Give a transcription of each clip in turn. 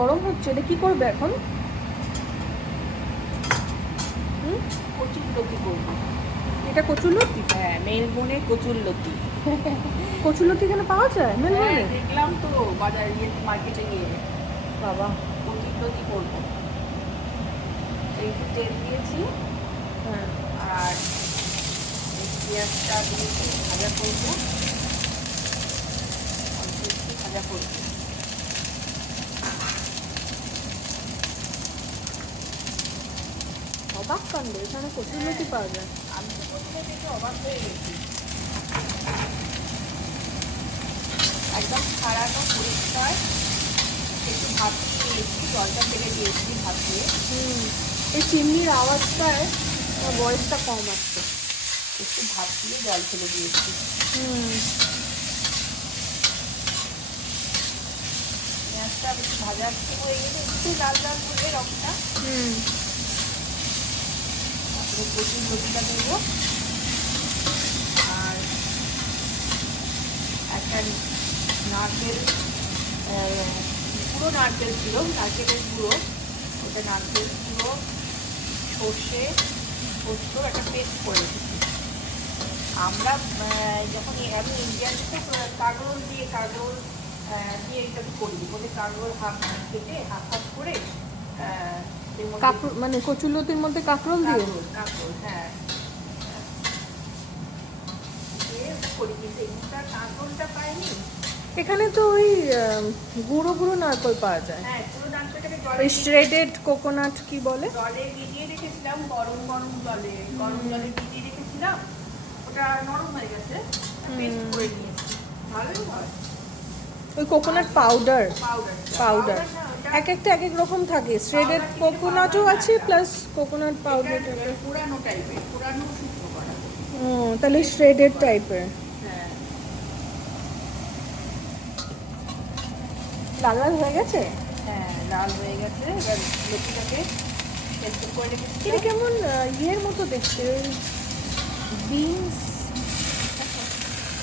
গরম হচ্ছে, এটা কি করবে এখন? কচুরলতি করবো। এটা কচুরলতি? হ্যাঁ, মেলবোর্নে কচুরলতি। কচুরলতি এখানে পাওয়া যায় হ্যাঁ, মেলবোর্নে? দেখলাম তো বাজারে গিয়ে, মার্কেটে গিয়ে। বাবা। কচুরলতি করবো। একটু তেল দিয়েছি। হ্যাঁ। আর এই পেঁয়াজটা দিয়েছি, ভাজা করবো। অল্প একটু ভাজা করবো। অবাক কাণ্ড, এখানে কচুরলতি পাওয়া যায়। আমি তো প্রথমে দেখে অবাক হয়ে গেছি। একদম ছাড়ানো পরিষ্কার। একটু ভাত দিয়েছি, জলটা ফেলে দিয়েছি ভাত দিয়ে। এই চিমনির আওয়াজটায় ভয়েসটা কম আসছে। একটু ভাত দিয়ে জল ফেলে দিয়েছি। পেঁয়াজটা বেশি ভাজা হয়ে গেলে একটু লাল লাল করে রংটা, তারপরে কচুরলতিটা দেবো। আর একটা নারকেল, পুরো নারকেল ছিল, নারকেলের গুঁড়ো, ওটা নারকেল গুঁড়ো, সর্ষে, পোস্ত একটা পেস্ট করে রেখেছি। আমরা যখন আমি ইন্ডিয়ান তো কাগরোল দিয়ে এটা করি, বলে কাগরোল হাফ কেটে হাফ হাফ করে কাঁকরোল মানে কচুরলতির মধ্যে কাঁকরোল দিয়ে? কাগরোল, হ্যাঁ, করি। কিন্তু এইটা কাগরোলটা পাইনি। এখানে তো ওই গুঁড়ো গুঁড়ো নারকেল পাওয়া যায়। হ্যাঁ, পুরো নারকেলটাকে ওই শ্রেডেড কোকোনাট কি বলে, জলে ভিজিয়ে রেখেছিলাম, গরম গরম জলে ভিজিয়ে রেখেছিলাম। ওটা নরম হয়ে গেছে, পেস্ট করে নিয়েছি। ভালোই হয়। ওই কোকোনাট পাউডার। পাউডার এক একটা এক এক রকম থাকে, শ্রেডেড কোকোনাটও আছে প্লাস কোকোনাট পাউডার। পুরানো টাইপের, পুরানো শুকনো করা। ও, তাহলে শ্রেডেড টাইপের। হ্যাঁ, লাল লাল হয়ে গেছে। হ্যাঁ, লাল হয়ে গেছে। এবার লতিটাকে পেস্ট করে রেখেছি। এটা কেমন ইয়ের মতো দেখতে, ওই বিনস।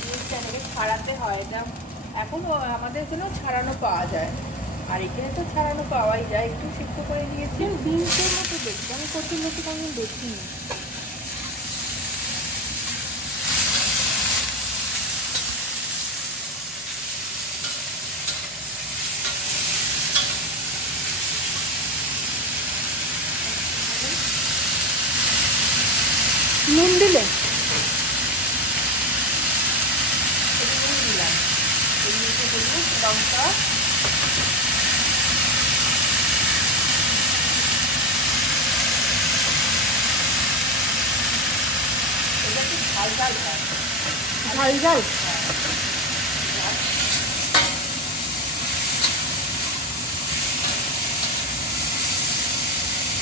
জিনিসটাকে ছাড়াতে হয়, এটা এখনও আমাদের এখানেও ছাড়ানো পাওয়া যায়। আর এখানে তো ছাড়ানো পাওয়াই যায়। একটু সিদ্ধ করে দিয়েছি। বিনসের মতো দেখতে, আমি কচুরলতি কোনোদিন দেখিনি। নুন দিলে? নুন দিলাম, এমনিতে হলুদ, লঙ্কা, এটা একটু ঝাল ঝাল হয়। ঝাল ঝাল।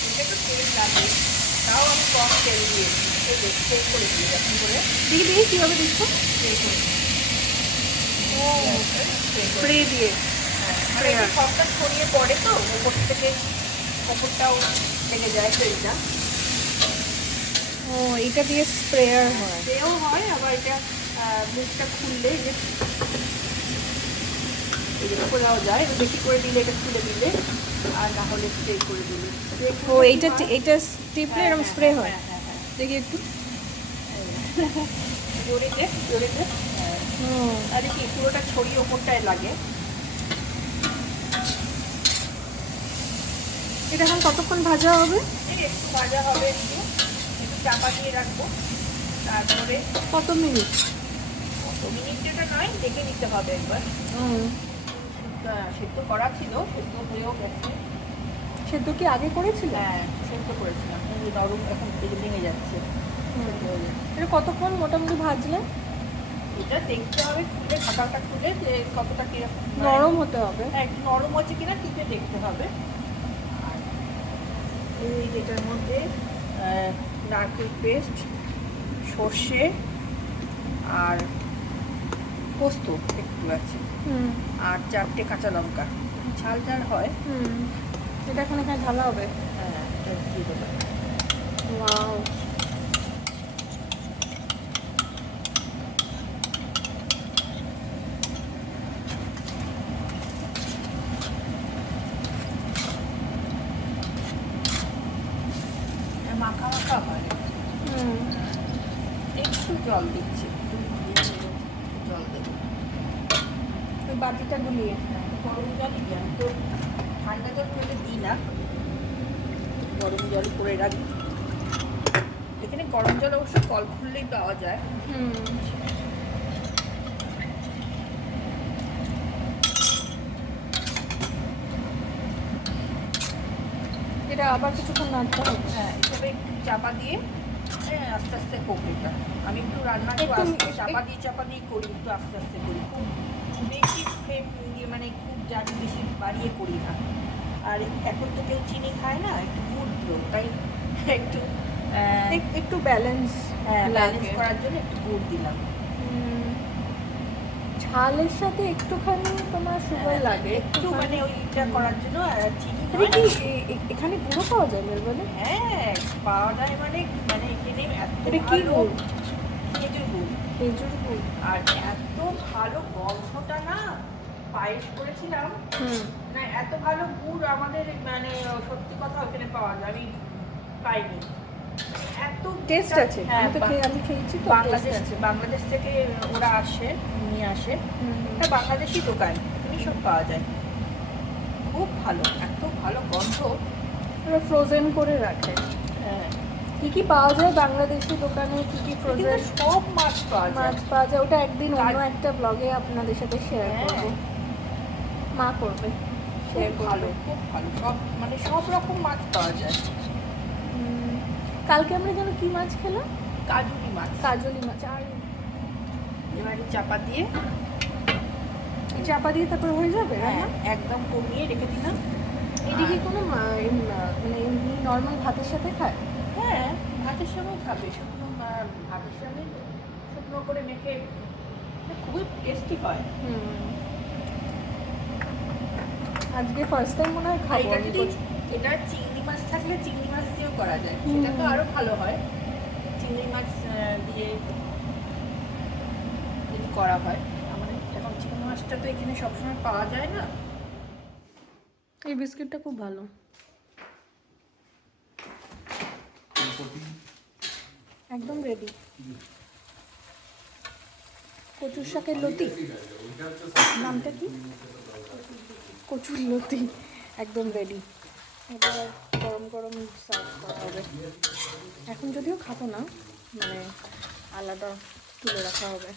এটা একটু তেল লাগে, তাও আমি কম তেল দিয়েছি। তেল করে দিই যখন করে দিয়ে দিয়ে কীভাবে দিচ্ছ? তেল করে দিই। ও, স্প্রে দিয়ে। মানে একটু সবটা ছড়িয়ে পড়ে তো, ওপর থেকে ওপরটাও লেগে যায় তেলটা। ও, এটা দিয়ে স্প্রেয়ার হয়। স্প্রেও হয়, আবার এটা মুখটা খুললে যে এটা খোলাও যায়। একটু বেশি করে দিলে, এটা খুলে দিলে, আর না হলে স্প্রে করে দিলে। ও, এইটা টিপলে এরকম স্প্রে হয়। হ্যাঁ, হ্যাঁ, দেখি একটু। জোরে দে, জোরে দে। ও, তাহলে কি পুরোটা ছড়িয়ে ওপরটায় লাগে। এটা এখন কতক্ষণ ভাজা হবে? এই একটু ভাজা হবে, একটু একটু চাপা দিয়ে রাখবো। তারপরে কত মিনিট? কত মিনিট যেটা নয়, দেখে নিতে হবে একবার। সেদ্ধ করা ছিল, সেদ্ধ হয়েও গেছে। সেদ্ধ কি আগে করেছিল? হ্যাঁ, সেদ্ধ করেছিলাম। এই নরম এখন থেকে ভেঙে যাচ্ছে। সেদ্ধ হয়ে যাচ্ছে। এটা কতক্ষণ মোটামুটি ভাজলে? এটা দেখতে হবে, খুলে ঢাকাটা খুলে যে কতটা কিরকম নরম হতে হবে। হ্যাঁ, একটু নরম হচ্ছে কিনা টিপে দেখতে হবে। আর এই যেটার মধ্যে নারকেল পেস্ট, সর্ষে আর পোস্ত একটু আছে, আর 4টে কাঁচা লঙ্কা। ঝাল ঝাল হয়। এটা এখন এখানে ঢালা হবে। হ্যাঁ, এটা দিয়ে দেবো। ওয়াও। জল দিচ্ছি, জল দেবো। ওই বাটিটা গুলিয়ে গরম জলই দিই আমি, তো ঠান্ডা জল হলে দিই না, গরম জল করে রাখি। এখানে গরম জল অবশ্য কল খুললেই পাওয়া যায়। এটা আবার কিছুক্ষণ নাড়তে হবে। হ্যাঁ, এভাবে একটু চাপা দিয়ে আস্তে আস্তে হোক এটা। আমি একটু রান্না চাপা দিয়ে করি, একটু আস্তে আস্তে করি, খুব বেশি ফ্লেম দিয়ে মানে খুব জানি বেশি বাড়িয়ে করি না। আর এখন তো কেউ চিনি খায় না, একটু গুড় দিও, তাই একটু একটু ব্যালেন্স ব্যালেন্স করার জন্য একটু গুড় দিলাম। ঝালের সাথে একটুখানি তোমার সুগার লাগে, একটু মানে ওইটা করার জন্য চিনি এটা কি এখানে গুঁড়ো পাওয়া যায় মেলবোর্নে? হ্যাঁ পাওয়া যায়, মানে মানে এখানে এত এটা কি ভালো গুড়? খেজুর গুড়। খেজুর গুড়। আর এত ভালো গন্ধটা না, পায়েস করেছিলাম না, এত ভালো গুড় আমাদের মানে সত্যি কথা ওখানে পাওয়া যায়, আমি পাইনি। এত টেস্ট আছে। আমি খেয়েছি তো, বাংলাদেশ থেকে ওরা আসে, নিয়ে আসে, এটা বাংলাদেশি দোকান, এখানে সব পাওয়া যায়, খুব ভালো, এত ভালো গন্ধ। ওরা ফ্রোজেন করে রাখে। হ্যাঁ, কি কি পাওয়া যায় বাংলাদেশি দোকানে, কি কি ফ্রোজেন? সব মাছ পাওয়া যায়। মাছ পাওয়া যায়, ওটা একদিন অন্য একটা ব্লগে আপনাদের সাথে শেয়ার করব। মা করবে, শেয়ার ভালো, করবে। খুব ভালো, সব মানে সব রকম মাছ পাওয়া যায়। কালকে আমরা যেন কি মাছ খেলাম? কাজুলি মাছ। কাজলি মাছ। আর এবারে চাপা দিয়ে তারপর হয়ে যাবে রান্না? একদম কমিয়ে রেখে দিলাম। এদিকে কোনো মানে এমনি নর্মাল ভাতের সাথে খায়? হ্যাঁ, ভাতের সঙ্গেও খাবে, শুকনো ভাতের সঙ্গে শুকনো করে মেখে, খুবই টেস্টি হয়। আজকে ফার্স্ট টাইম মনে হয় খাবো আমি। এটা চিংড়ি মাছ থাকলে চিংড়ি মাছ দিয়েও করা যায়, সেটা তো আরো ভালো হয়। চিংড়ি মাছ দিয়ে যদি করা হয়, আমাদের এখন চিংড়ি মাছটা তো এখানে সবসময় পাওয়া যায় না। এই বিস্কিটটা খুব ভালো। একদম রেডি। কচুর শাকের লতি, নামটা কি? কচুর লতি একদম রেডি। এবার গরম গরম সার্ভ করা হবে। এখন যদিও খাবো না, মানে আলাদা তুলে রাখা হবে।